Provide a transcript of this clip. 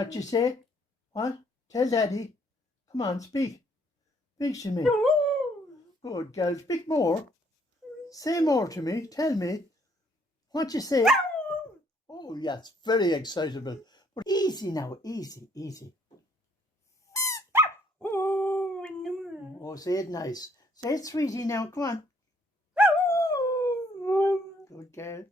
What you say? What? Tell Daddy. Come on, speak. Speak to me. Good girl. Speak more. Say more to me. Tell me. What you say? Oh, yes. Very excitable. But easy now. Easy, easy. Oh, say it nice. Say it sweetie now. Come on. Good girl.